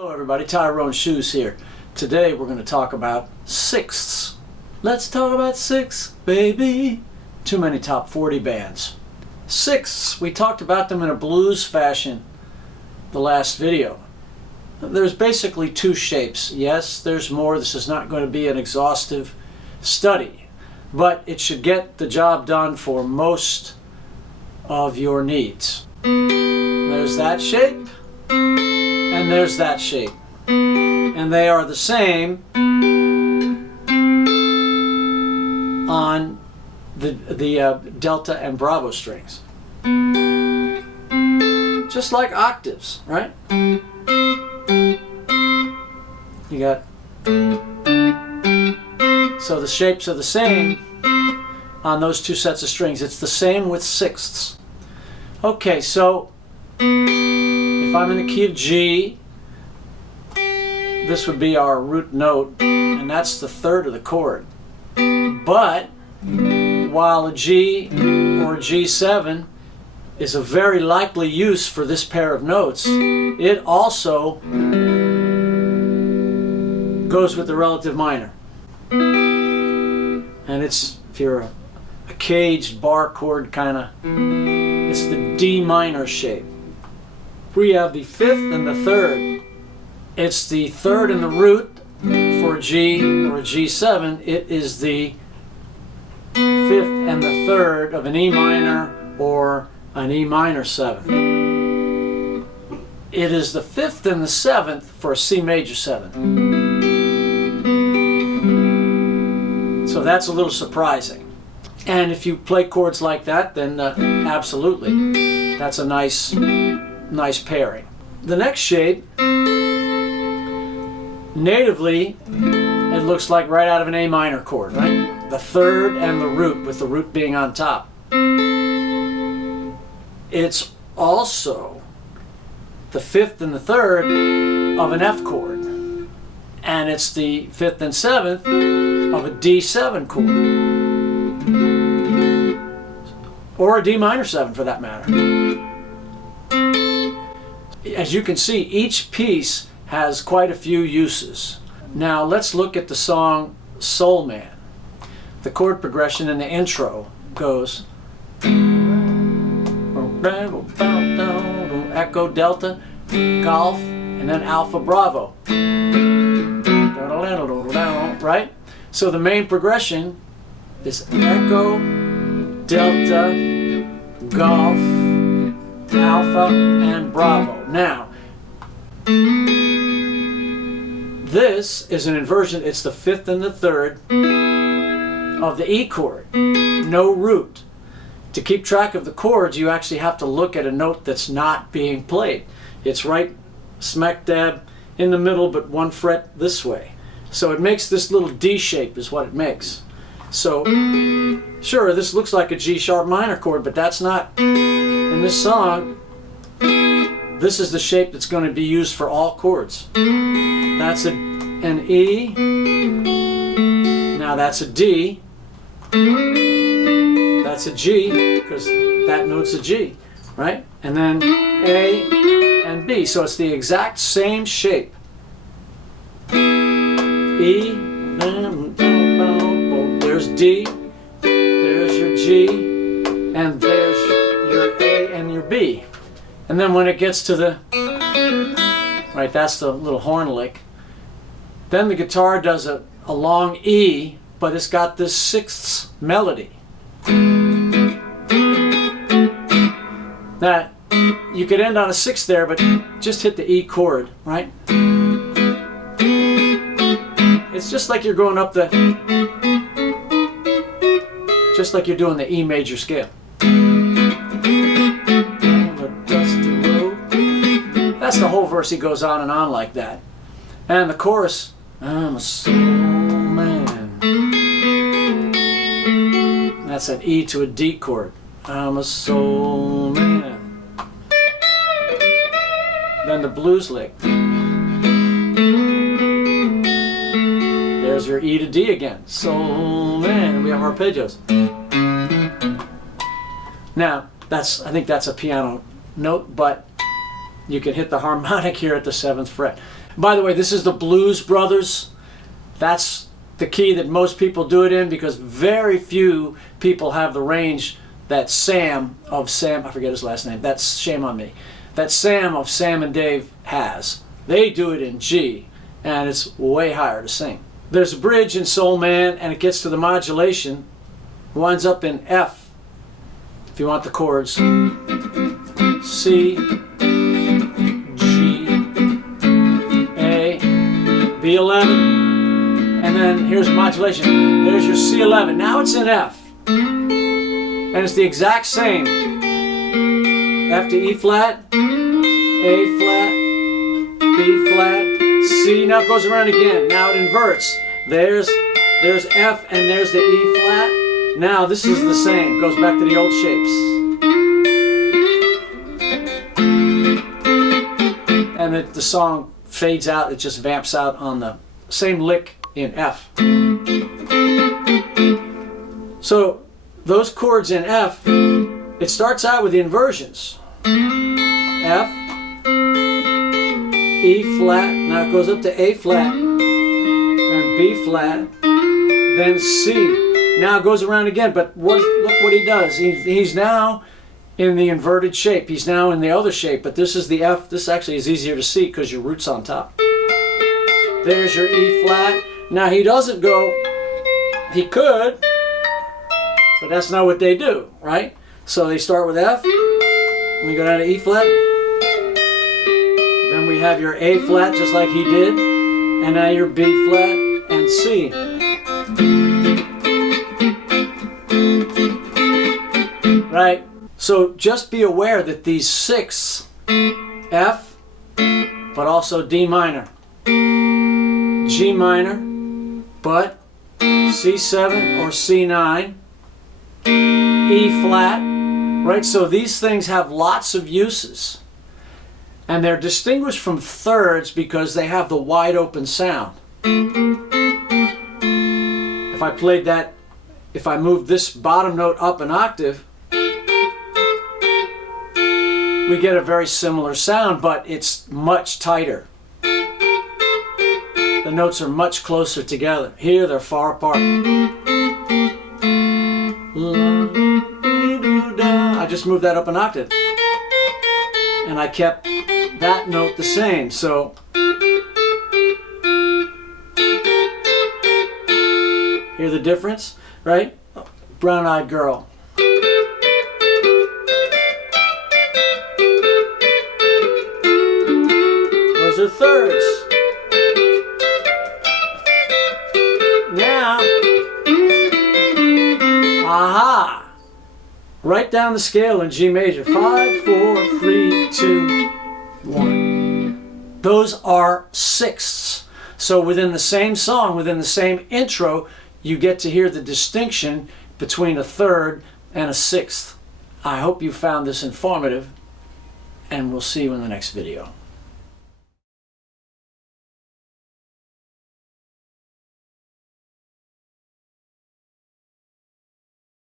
Hello everybody, Tyrone Shoes here. Today we're going to talk about sixths. Let's talk about sixths, baby. Too many top 40 bands. Sixths, we talked about them in a blues fashion the last video. There's basically two shapes. Yes, there's more. This is not going to be an exhaustive study, but it should get the job done for most of your needs. There's that shape. And there's that shape. And they are the same on the delta and bravo strings. Just like octaves, right? You got... So the shapes are the same on those two sets of strings. It's the same with sixths. Okay, so if I'm in the key of G, this would be our root note, and that's the third of the chord. But while a G or a G7 is a very likely use for this pair of notes, it also goes with the relative minor. And it's, if you're a caged bar chord kind of, it's the D minor shape. We have the fifth and the third. It's the third in the root for a G or a G7. It is the fifth and the third of an E minor or an E minor 7. It is the fifth and the seventh for a C major 7. So that's a little surprising. And if you play chords like that, then absolutely, that's a nice pairing. The next shape, natively, it looks like right out of an A minor chord, right? The third and the root, with the root being on top. It's also the fifth and the third of an F chord. And it's the fifth and seventh of a D7 chord. Or a D minor 7 for that matter. As you can see, each piece has quite a few uses. Now let's look at the song Soul Man. The chord progression in the intro goes Echo, Delta, Golf, and then Alpha, Bravo. Right? So the main progression is Echo, Delta, Golf, Alpha, and Bravo. Now, this is an inversion. It's the fifth and the third of the E chord. No root. To keep track of the chords, you actually have to look at a note that's not being played. It's right smack dab in the middle, but one fret this way. So it makes this little D shape is what it makes. So, sure, this looks like a G sharp minor chord, but that's not. In this song, this is the shape that's going to be used for all chords. That's an E. Now that's a D. That's a G, because that note's a G, right? And then A and B. So it's the exact same shape. E, there's D, there's your G, and there's your A and your B. And then when it gets to the, right, that's the little horn lick. Then the guitar does a long E, but it's got this sixths melody. Now, you could end on a sixth there, but just hit the E chord, right? It's just like you're going up the, just like you're doing the E major scale. That's the whole verse. He goes on and on like that. And the chorus, I'm a soul man. That's an E to a D chord. I'm a soul man. Then the blues lick. There's your E to D again. Soul man. And we have arpeggios. Now, I think that's a piano note, but you can hit the harmonic here at the 7th fret. By the way, this is the Blues Brothers. That's the key that most people do it in, because very few people have the range that Sam, I forget his last name, that's shame on me, that Sam of Sam and Dave has. They do it in G, and it's way higher to sing. There's a bridge in Soul Man, and it gets to the modulation, winds up in F, if you want the chords. C, G, A, B11, and then here's modulation. There's your C11. Now it's in F. And it's the exact same. F to E flat, A flat, B flat, C. Now it goes around again. Now it inverts. There's F and there's the E flat. Now this is the same. Goes back to the old shapes. And the song fades out. It just vamps out on the same lick in F. So those chords in F, it starts out with the inversions. F, E flat, now it goes up to A flat, then B flat, then C. Now it goes around again, but look what he does. He's now in the inverted shape. He's now in the other shape, but this is the F. This actually is easier to see because your root's on top. There's your E flat. Now he doesn't go, he could, but that's not what they do, right? So they start with F, and we go down to E flat, then we have your A flat just like he did, and now your B flat and C. Right? So just be aware that these 6, F, but also D minor, G minor, but C7 or C9, E flat, right? So these things have lots of uses. And they're distinguished from thirds because they have the wide open sound. If I played that, if I moved this bottom note up an octave, we get a very similar sound, but it's much tighter. The notes are much closer together. Here they're far apart. I just moved that up an octave. And I kept that note the same. So hear the difference, right? Brown-eyed girl. Those are thirds. Now, aha! Right down the scale in G major. 5, 4, 3, 2, 1. Those are sixths. So within the same song, within the same intro, you get to hear the distinction between a third and a sixth. I hope you found this informative, and we'll see you in the next video.